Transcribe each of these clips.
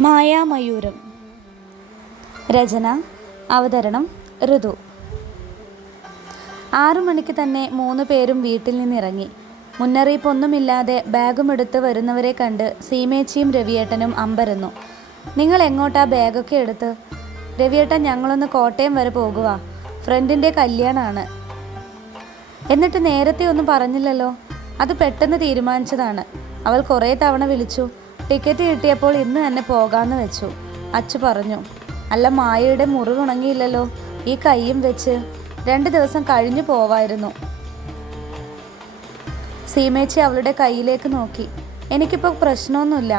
മായാമയൂരം. രചന, അവതരണം ഋതു. 6 മണിക്ക് തന്നെ 3 പേരും വീട്ടിൽ നിന്നിറങ്ങി. മുന്നറിയിപ്പൊന്നുമില്ലാതെ ബാഗുമെടുത്ത് വരുന്നവരെ കണ്ട് സീമേച്ചിയും രവിയേട്ടനും അമ്പരന്നു. നിങ്ങൾ എങ്ങോട്ടാ ബാഗൊക്കെ എടുത്ത്? രവിയേട്ടൻ, ഞങ്ങളൊന്ന് കോട്ടയം വരെ പോകുക, ഫ്രണ്ടിൻ്റെ കല്യാണമാണ്. എന്നിട്ട് നേരത്തെ ഒന്നും പറഞ്ഞില്ലല്ലോ? അത് പെട്ടെന്ന് തീരുമാനിച്ചതാണ്. അവൾ കുറേ തവണ വിളിച്ചു. ടിക്കറ്റ് കിട്ടിയപ്പോൾ ഇന്ന് തന്നെ പോകാമെന്ന് വെച്ചു. അച്ചു പറഞ്ഞു. അല്ല, മായയുടെ മുറിവുണങ്ങിയില്ലല്ലോ? ഈ കൈയും വെച്ച് 2 ദിവസം കഴിഞ്ഞു പോവായിരുന്നു. സീമേച്ചി അവളുടെ കയ്യിലേക്ക് നോക്കി. എനിക്കിപ്പോൾ പ്രശ്നമൊന്നുമില്ല.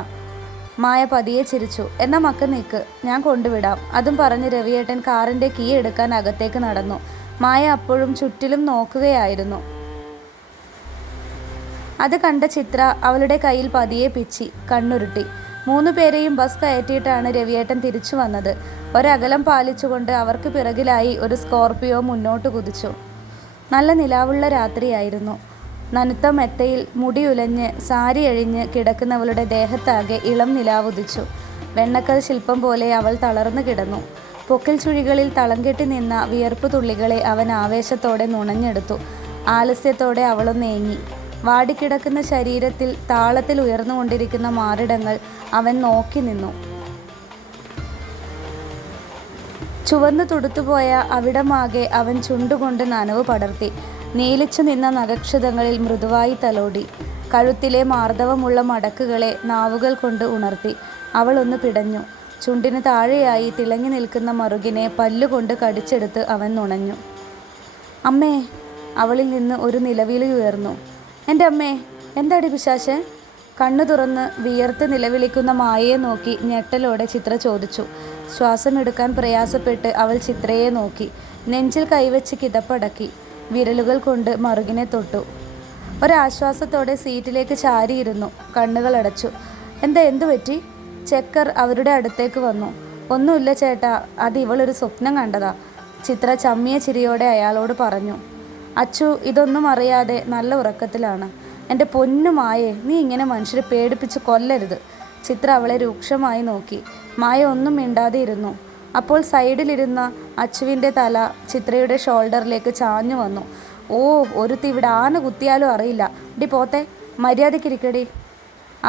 മായ പതിയെ ചിരിച്ചു. എന്നാ മക്ക നിൽക്ക്, ഞാൻ കൊണ്ടുവിടാം. അതും പറഞ്ഞ് രവിയേട്ടൻ കാറിൻ്റെ കീ എടുക്കാൻ അകത്തേക്ക് നടന്നു. മായ അപ്പോഴും ചുറ്റിലും നോക്കുകയായിരുന്നു. അത് കണ്ട ചിത്ര അവളുടെ കയ്യിൽ പതിയെ പിച്ചി കണ്ണുരുട്ടി. 3 പേരെയും ബസ് കയറ്റിയിട്ടാണ് രവിയേട്ടൻ തിരിച്ചു വന്നത്. ഒരകലം പാലിച്ചുകൊണ്ട് അവർക്ക് പിറകിലായി ഒരു സ്കോർപിയോ മുന്നോട്ട് കുതിച്ചു. നല്ല നിലാവുള്ള രാത്രിയായിരുന്നു. നനുത്ത മെത്തയിൽ മുടിയുലഞ്ഞ് സാരി അഴിഞ്ഞ് കിടക്കുന്നവളുടെ ദേഹത്താകെ ഇളം നിലാവുദിച്ചു. വെണ്ണക്കൽ ശില്പം പോലെ അവൾ തളർന്നു കിടന്നു. പൊക്കിൽ ചുഴികളിൽ തളം കെട്ടി നിന്ന വിയർപ്പ് തുള്ളികളെ അവൻ ആവേശത്തോടെ നുണഞ്ഞെടുത്തു. ആലസ്യത്തോടെ അവളൊന്ന് ഏങ്ങി. വാടിക്കിടക്കുന്ന ശരീരത്തിൽ താളത്തിൽ ഉയർന്നുകൊണ്ടിരിക്കുന്ന മാറിടങ്ങൾ അവൻ നോക്കി നിന്നു. ചുവന്നു തുടുത്തുപോയ അവിടമാകെ അവൻ ചുണ്ടുകൊണ്ട് നനവ് പടർത്തി. നീലിച്ചു നിന്ന നഖക്ഷതങ്ങളിൽ മൃദുവായി തലോടി. കഴുത്തിലെ മാർദ്ദവമുള്ള മടക്കുകളെ നാവുകൾ കൊണ്ട് ഉണർത്തി. അവൾ ഒന്ന് പിടഞ്ഞു. ചുണ്ടിന് താഴെയായി തിളങ്ങി നിൽക്കുന്ന മറുകിനെ പല്ലുകൊണ്ട് കടിച്ചെടുത്ത് അവൻ നുണഞ്ഞു. അമ്മേ! അവളിൽ നിന്ന് ഒരു നിലവിളി ഉയർന്നു. എൻ്റെ അമ്മേ, എന്താടി പിശാചേ? കണ്ണു തുറന്ന് വിയർത്ത് നിലവിളിക്കുന്ന മായയെ നോക്കി ഞെട്ടലോടെ ചിത്ര ചോദിച്ചു. ശ്വാസമെടുക്കാൻ പ്രയാസപ്പെട്ട് അവൾ ചിത്രയെ നോക്കി. നെഞ്ചിൽ കൈവച്ച് കിതപ്പടക്കി. വിരലുകൾ കൊണ്ട് മറുകിനെ തൊട്ടു. ഒരാശ്വാസത്തോടെ സീറ്റിലേക്ക് ചാരിയിരുന്നു. കണ്ണുകൾ അടച്ചു. എന്തു പറ്റി? ചെക്കർ അവരുടെ അടുത്തേക്ക് വന്നു. ഒന്നുമില്ല ചേട്ടാ, അത് ഇവളൊരു സ്വപ്നം കണ്ടതാ, ചിത്ര ചമ്മിയ ചിരിയോടെ അയാളോട് പറഞ്ഞു. അച്ചു ഇതൊന്നും അറിയാതെ നല്ല ഉറക്കത്തിലാണ്. എൻ്റെ പൊന്നുമായേ, നീ ഇങ്ങനെ മനുഷ്യരെ പേടിപ്പിച്ച് കൊല്ലരുത്. ചിത്ര അവളെ രൂക്ഷമായി നോക്കി. മായ ഒന്നും മിണ്ടാതെ ഇരുന്നു. അപ്പോൾ സൈഡിലിരുന്ന അച്ചുവിൻ്റെ തല ചിത്രയുടെ ഷോൾഡറിലേക്ക് ചാഞ്ഞു വന്നു. ഓ, ഒരുത്തി ഇവിടെ ആന കുത്തിയാലും അറിയില്ല. ഡി പോത്തെ, മര്യാദയ്ക്കിരിക്കടി.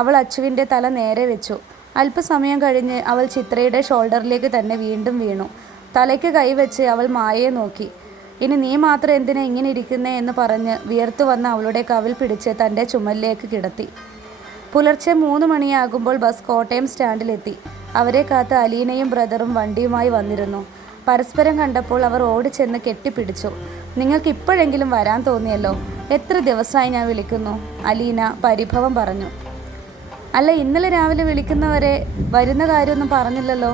അവൾ അച്ചുവിൻ്റെ തല നേരെ വെച്ചു. അല്പസമയം കഴിഞ്ഞ് അവൾ ചിത്രയുടെ ഷോൾഡറിലേക്ക് തന്നെ വീണ്ടും വീണു. തലയ്ക്ക് കൈവച്ച് അവൾ മായയെ നോക്കി. ഇനി നീ മാത്രം എന്തിനാ ഇങ്ങനെ ഇരിക്കുന്നേ എന്ന് പറഞ്ഞ് വിയർത്തു വന്ന അവളുടെ കവിൾ പിടിച്ച് തൻ്റെ ചുമലിലേക്ക് കിടത്തി. പുലർച്ചെ 3 മണിയാകുമ്പോൾ ബസ് കോട്ടയം സ്റ്റാൻഡിലെത്തി. അവരെ കാത്ത് അലീനയും ബ്രദറും വണ്ടിയുമായി വന്നിരുന്നു. പരസ്പരം കണ്ടപ്പോൾ അവർ ഓടിച്ചെന്ന് കെട്ടിപ്പിടിച്ചു. നിങ്ങൾക്ക് ഇപ്പോഴെങ്കിലും വരാൻ തോന്നിയല്ലോ, എത്ര ദിവസമായി ഞാൻ വിളിക്കുന്നു, അലീന പരിഭവം പറഞ്ഞു. അല്ല, ഇന്നലെ രാവിലെ വിളിക്കുന്നവരെ വരുന്ന കാര്യമൊന്നും പറഞ്ഞില്ലല്ലോ,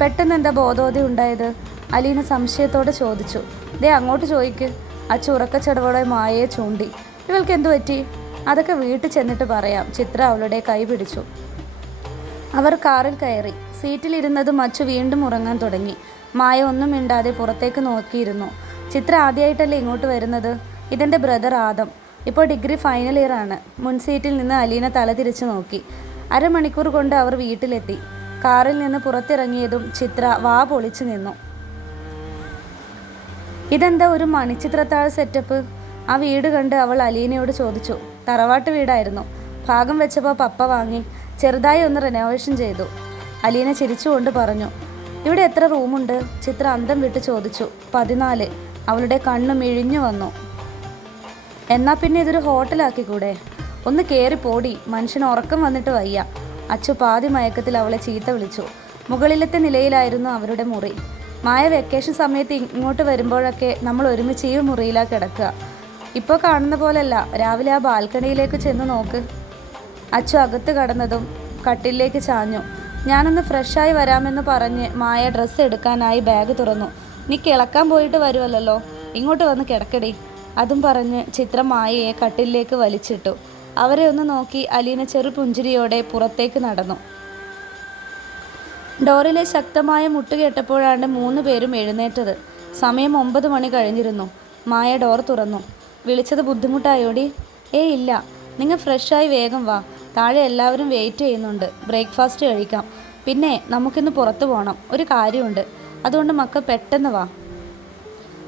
പെട്ടെന്ന് എന്താ ബോധോദയം ഉണ്ടായത്? അലീന സംശയത്തോടെ ചോദിച്ചു. ദേ അങ്ങോട്ട് ചോദിക്ക്. അച്ചു ഉറക്കച്ചടവോടെ മായയെ ചൂണ്ടി. ഇവൾക്ക് എന്തു പറ്റി? അതൊക്കെ വീട്ടിൽ ചെന്നിട്ട് പറയാം. ചിത്ര അവളുടെ കൈ പിടിച്ചു. അവർ കാറിൽ കയറി. സീറ്റിലിരുന്നതും അച്ചു വീണ്ടും ഉറങ്ങാൻ തുടങ്ങി. മായ ഒന്നും മിണ്ടാതെ പുറത്തേക്ക് നോക്കിയിരുന്നു. ചിത്ര ആദ്യമായിട്ടല്ലേ ഇങ്ങോട്ട് വരുന്നത്? ഇതെൻ്റെ ബ്രദർ ആദം, ഇപ്പോൾ ഡിഗ്രി ഫൈനൽ ഇയർ ആണ്. മുൻ സീറ്റിൽ നിന്ന് അലീന തല തിരിച്ചു നോക്കി. 1/2 മണിക്കൂർ കൊണ്ട് അവർ വീട്ടിലെത്തി. കാറിൽ നിന്ന് പുറത്തിറങ്ങിയതും ചിത്ര വാ പൊളിച്ചു നിന്നു. ഇതെന്താ ഒരു മണിച്ചിത്രത്താഴ് സെറ്റപ്പ്? ആ വീട് കണ്ട് അവൾ അലീനയോട് ചോദിച്ചു. തറവാട്ട് വീടായിരുന്നു. ഭാഗം വെച്ചപ്പോൾ പപ്പ വാങ്ങി. ചെറുതായി ഒന്ന് റിനോവേഷൻ ചെയ്തു. അലീന ചിരിച്ചുകൊണ്ട് പറഞ്ഞു. ഇവിടെ എത്ര റൂമുണ്ട്? ചിത്ര അന്തം വിട്ട് ചോദിച്ചു. 14. അവളുടെ കണ്ണ് മിഴിഞ്ഞു വന്നു. എന്നാൽ പിന്നെ ഇതൊരു ഹോട്ടലാക്കിക്കൂടെ? ഒന്ന് കയറി പോടി, മനുഷ്യന് ഉറക്കം വന്നിട്ട് വയ്യ. അച്ചു പാതി മയക്കത്തിൽ അവളെ ചീത്ത വിളിച്ചു. മുകളിലത്തെ നിലയിലായിരുന്നു അവരുടെ മുറി. മായ വെക്കേഷൻ സമയത്ത് ഇങ്ങോട്ട് വരുമ്പോഴൊക്കെ നമ്മൾ ഒരുമിച്ച് ഈ മുറിയിലാണ് കിടക്കുക. ഇപ്പോൾ കാണുന്ന പോലല്ല. രാവിലെ ആ ബാൽക്കണിയിലേക്ക് ചെന്ന് നോക്ക്. അച്ചു അകത്ത് കടന്നതും കട്ടിലേക്ക് ചാഞ്ഞു. ഞാനൊന്ന് ഫ്രഷായി വരാമെന്ന് പറഞ്ഞ് മായ ഡ്രസ്സ് എടുക്കാനായി ബാഗ് തുറന്നു. നീ കിളക്കാൻ പോയിട്ട് വരുമല്ലോ, ഇങ്ങോട്ട് വന്ന് കിടക്കടി. അതും പറഞ്ഞ് ചിത്ര മായയെ കട്ടിലേക്ക് വലിച്ചിട്ടു. അവരെ ഒന്ന് നോക്കി അലീന ചെറുപുഞ്ചിരിയോടെ പുറത്തേക്ക് നടന്നു. ഡോറിലെ ശക്തമായ മുട്ട് കേട്ടപ്പോഴാണ് 3 പേരും എഴുന്നേറ്റത്. സമയം 9 മണി കഴിഞ്ഞിരുന്നു. മായ ഡോർ തുറന്നു. വിളിച്ചത് ബുദ്ധിമുട്ടായോടി? ഏയ് ഇല്ല, നിങ്ങൾ ഫ്രഷായി വേഗം വാ, താഴെ എല്ലാവരും വെയിറ്റ് ചെയ്യുന്നുണ്ട്, ബ്രേക്ക്ഫാസ്റ്റ് കഴിക്കാം. പിന്നെ നമുക്കിന്ന് പുറത്തു പോകണം, ഒരു കാര്യമുണ്ട്. അതുകൊണ്ട് മക്കൾ പെട്ടെന്ന് വാ.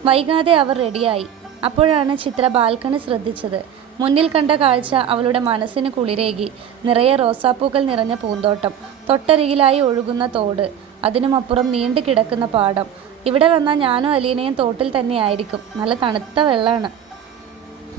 വൈകാതെ അവർ റെഡിയായി. അപ്പോഴാണ് ചിത്ര ബാൽക്കണി ശ്രദ്ധിച്ചത്. മുന്നിൽ കണ്ട കാഴ്ച അവളുടെ മനസ്സിന് കുളിരേകി. നിറയെ റോസാപ്പൂക്കൾ നിറഞ്ഞ പൂന്തോട്ടം, തൊട്ടരികിലായി ഒഴുകുന്ന തോട്, അതിനുമപ്പുറം നീണ്ടു കിടക്കുന്ന പാടം. ഇവിടെ വന്നാൽ ഞാനും അലീനയും തോട്ടിൽ തന്നെയായിരിക്കും. നല്ല തണുത്ത വെള്ളമാണ്.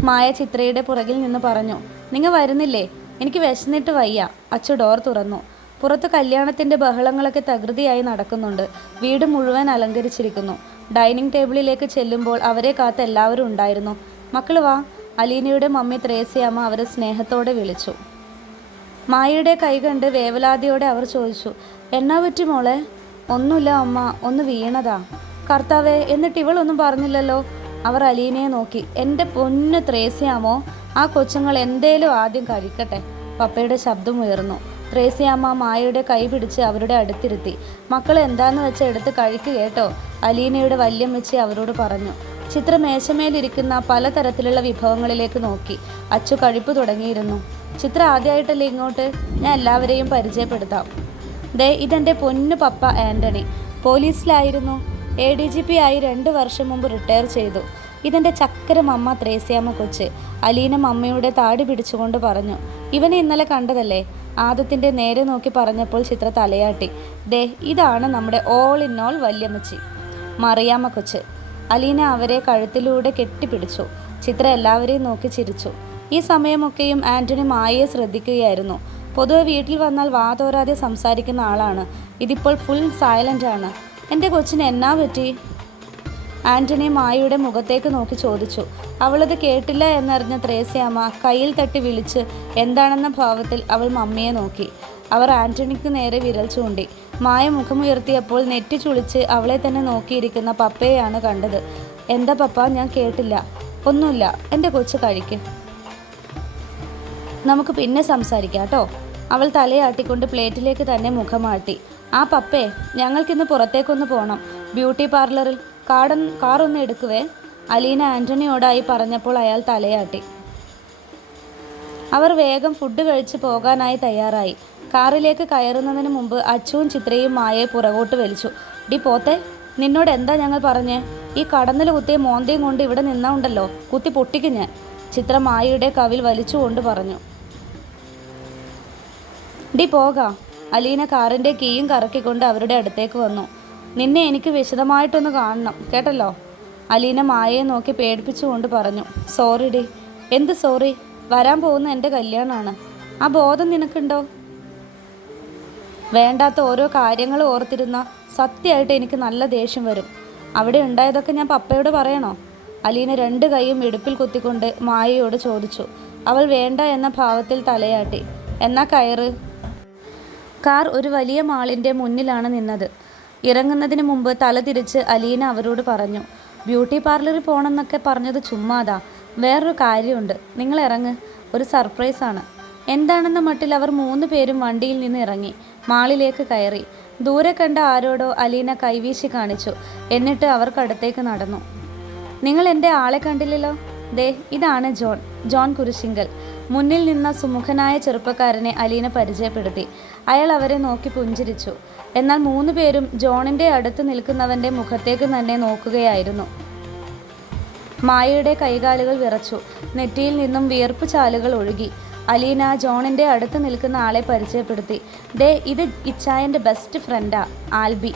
മായ ചിത്രയുടെ പുറകിൽ നിന്ന് പറഞ്ഞു. നിങ്ങൾ വരുന്നില്ലേ? എനിക്ക് വിശന്നിട്ട് വയ്യ. അച്ചു ഡോർ തുറന്നു. പുറത്ത് കല്യാണത്തിൻ്റെ ബഹളങ്ങളൊക്കെ തകൃതിയായി നടക്കുന്നുണ്ട്. വീട് മുഴുവൻ അലങ്കരിച്ചിരിക്കുന്നു. ഡൈനിങ് ടേബിളിലേക്ക് ചെല്ലുമ്പോൾ അവരെ കാത്ത് എല്ലാവരും ഉണ്ടായിരുന്നു. മക്കൾ വാ, അലീനയുടെ മമ്മി ത്രേസ്യാമ്മ അവരെ സ്നേഹത്തോടെ വിളിച്ചു. മായയുടെ കൈ കണ്ട് വേവലാതിയോടെ അവർ ചോദിച്ചു, എന്നാ പറ്റി മോളെ? ഒന്നുമില്ല അമ്മ, ഒന്ന് വീണതാ. കർത്താവേ, എന്നിട്ട് ഇവളൊന്നും പറഞ്ഞില്ലല്ലോ. അവർ അലീനയെ നോക്കി. എൻ്റെ പൊന്ന് ത്രേസ്യാമ്മോ, ആ കൊച്ചുങ്ങൾ എന്തേലും ആദ്യം കഴിക്കട്ടെ. പപ്പയുടെ ശബ്ദമുയർന്നു. ത്രേസ്യാമ്മ മായയുടെ കൈ പിടിച്ച് അവരുടെ അടുത്തിരുത്തി. മക്കൾ എന്താന്ന് വെച്ചാൽ എടുത്ത് കഴിക്കുക കേട്ടോ, അലീനയുടെ വല്യമ്മച്ചി അവരോട് പറഞ്ഞു. ചിത്ര മേശമേലിരിക്കുന്ന പലതരത്തിലുള്ള വിഭവങ്ങളിലേക്ക് നോക്കി. അച്ചു കഴിപ്പ് തുടങ്ങിയിരുന്നു. ചിത്ര ആദ്യമായിട്ടല്ലേ ഇങ്ങോട്ട്? ഞാൻ എല്ലാവരെയും പരിചയപ്പെടുത്താം. ദേ, ഇതെൻ്റെ പൊന്നു പപ്പ ആൻ്റണി. പോലീസിലായിരുന്നു. ADGP ആയി 2 വർഷം മുമ്പ് റിട്ടയർ ചെയ്തു. ഇതെൻ്റെ ചക്കര മമ്മ ത്രേസ്യാമ്മ കൊച്ച്. അലീന മമ്മയുടെ താടി പിടിച്ചുകൊണ്ട് പറഞ്ഞു. ഇവനെ ഇന്നലെ കണ്ടതല്ലേ? ആദത്തിൻ്റെ നേരെ നോക്കി പറഞ്ഞപ്പോൾ ചിത്ര തലയാട്ടി. ദേ, ഇതാണ് നമ്മുടെ ഓൾ ഇൻ ഓൾ വല്യമ്മച്ചി, മറിയാമ്മ കൊച്ച്. അലീന അവരെ കഴുത്തിലൂടെ കെട്ടിപ്പിടിച്ചു. ചിത്ര എല്ലാവരെയും നോക്കി ചിരിച്ചു. ഈ സമയമൊക്കെയും ആൻ്റണി മായയെ ശ്രദ്ധിക്കുകയായിരുന്നു. പൊതുവെ വീട്ടിൽ വന്നാൽ വാതോരാതെ സംസാരിക്കുന്ന ആളാണ്. ഇതിപ്പോൾ ഫുൾ സൈലൻ്റ് ആണ്. എൻ്റെ കൊച്ചിന് എന്നാ പറ്റി? ആൻ്റണി മായയുടെ മുഖത്തേക്ക് നോക്കി ചോദിച്ചു. അവളത് കേട്ടില്ല എന്നറിഞ്ഞ ത്രേസ്യാമ്മ കയ്യിൽ തട്ടി വിളിച്ച് എന്താണെന്ന ഭാവത്തിൽ അവൾ മമ്മിയെ നോക്കി. അവർ ആൻ്റണിക്ക് നേരെ വിരൽ ചൂണ്ടി. മായ മുഖമുയർത്തിയപ്പോൾ നെറ്റി ചുളിച്ച് അവളെ തന്നെ നോക്കിയിരിക്കുന്ന പപ്പയെയാണ് കണ്ടത്. എന്താ പപ്പ? ഞാൻ കേട്ടില്ല. ഒന്നുമില്ല, എൻ്റെ കൊച്ച് കഴിക്ക്. നമുക്ക് പിന്നെ സംസാരിക്കാം കേട്ടോ. അവൾ തലയാട്ടിക്കൊണ്ട് പ്ലേറ്റിലേക്ക് തന്നെ മുഖമാട്ടി. ആ പപ്പേ, ഞങ്ങൾക്കിന്ന് പുറത്തേക്കൊന്ന് പോകണം, ബ്യൂട്ടി പാർലറിൽ. കാറൊന്ന് എടുക്കുവേ. അലീന ആൻ്റണിയോടായി പറഞ്ഞപ്പോൾ അയാൾ തലയാട്ടി. അവർ വേഗം ഫുഡ് കഴിച്ച് പോകാനായി തയ്യാറായി. കാറിലേക്ക് കയറുന്നതിന് മുമ്പ് അച്ചുവും ചിത്രയും മായയെ പുറകോട്ട് വലിച്ചു. ഡി പോത്തെ, നിന്നോട് എന്താ ഞങ്ങൾ പറഞ്ഞേ? ഈ കടന്നിൽ കുത്തിയ മോന്തയും കൊണ്ട് ഇവിടെ നിന്നാ ഉണ്ടല്ലോ, കുത്തി പൊട്ടിക്കും ഞാൻ. ചിത്ര മായയുടെ കവിൽ വലിച്ചുകൊണ്ട് പറഞ്ഞു. ഡി പോകാം. അലീന കാറിൻ്റെ കീയും കറക്കിക്കൊണ്ട് അവരുടെ അടുത്തേക്ക് വന്നു. നിന്നെ എനിക്ക് വിശദമായിട്ടൊന്ന് കാണണം കേട്ടല്ലോ. അലീന മായയെ നോക്കി പേടിപ്പിച്ചുകൊണ്ട് പറഞ്ഞു. Sorry D. എന്ത് സോറി? വരാൻ പോകുന്ന എൻ്റെ കല്യാണമാണ്. ആ ബോധം നിനക്കുണ്ടോ? വേണ്ടാത്ത ഓരോ കാര്യങ്ങൾ ഓർത്തിരുന്ന സത്യമായിട്ട് എനിക്ക് നല്ല ദേഷ്യം വരും. അവിടെ ഉണ്ടായതൊക്കെ ഞാൻ പപ്പയോട് പറയണോ? അലീന 2 കൈയും ഇടുപ്പിൽ കുത്തിക്കൊണ്ട് മായയോട് ചോദിച്ചു. അവൾ വേണ്ട എന്ന ഭാവത്തിൽ തലയാട്ടി. എന്നാ കയറ്. കാർ ഒരു വലിയ മാളിൻ്റെ മുന്നിലാണ് നിന്നത്. ഇറങ്ങുന്നതിന് മുമ്പ് തല തിരിച്ച് അലീന അവരോട് പറഞ്ഞു. ബ്യൂട്ടി പാർലറിൽ പോകണമെന്നൊക്കെ പറഞ്ഞത് ചുമ്മാതാ. വേറൊരു കാര്യമുണ്ട്, നിങ്ങൾ ഇറങ്ങ്, ഒരു സർപ്രൈസാണ്. എന്താണെന്ന മട്ടിൽ അവർ 3 പേരും വണ്ടിയിൽ നിന്ന് ഇറങ്ങി മാളിലേക്ക് കയറി. ദൂരെ കണ്ട ആരോടോ അലീന കൈവീശി കാണിച്ചു. എന്നിട്ട് അവർക്കടുത്തേക്ക് നടന്നു. നിങ്ങൾ എൻ്റെ ആളെ കണ്ടില്ലല്ലോ. ദേ, ഇതാണ് ജോൺ കുരിശിങ്കൽ. മുന്നിൽ നിന്ന സുമുഖനായ ചെറുപ്പക്കാരനെ അലീന പരിചയപ്പെടുത്തി. അയാൾ അവരെ നോക്കി പുഞ്ചിരിച്ചു. എന്നാൽ 3 പേരും ജോണിൻ്റെ അടുത്ത് നിൽക്കുന്നവൻ്റെ മുഖത്തേക്ക് തന്നെ നോക്കുകയായിരുന്നു. മായയുടെ കൈകാലുകൾ വിറച്ചു. നെറ്റിയിൽ നിന്നും വിയർപ്പ് ചാലുകൾ ഒഴുകി. അലീന ജോണിൻ്റെ അടുത്ത് നിൽക്കുന്ന ആളെ പരിചയപ്പെടുത്തി. ദേ, ഇത് ഇച്ചായൻ്റെ ബെസ്റ്റ് ഫ്രണ്ടാ, ആൽബി.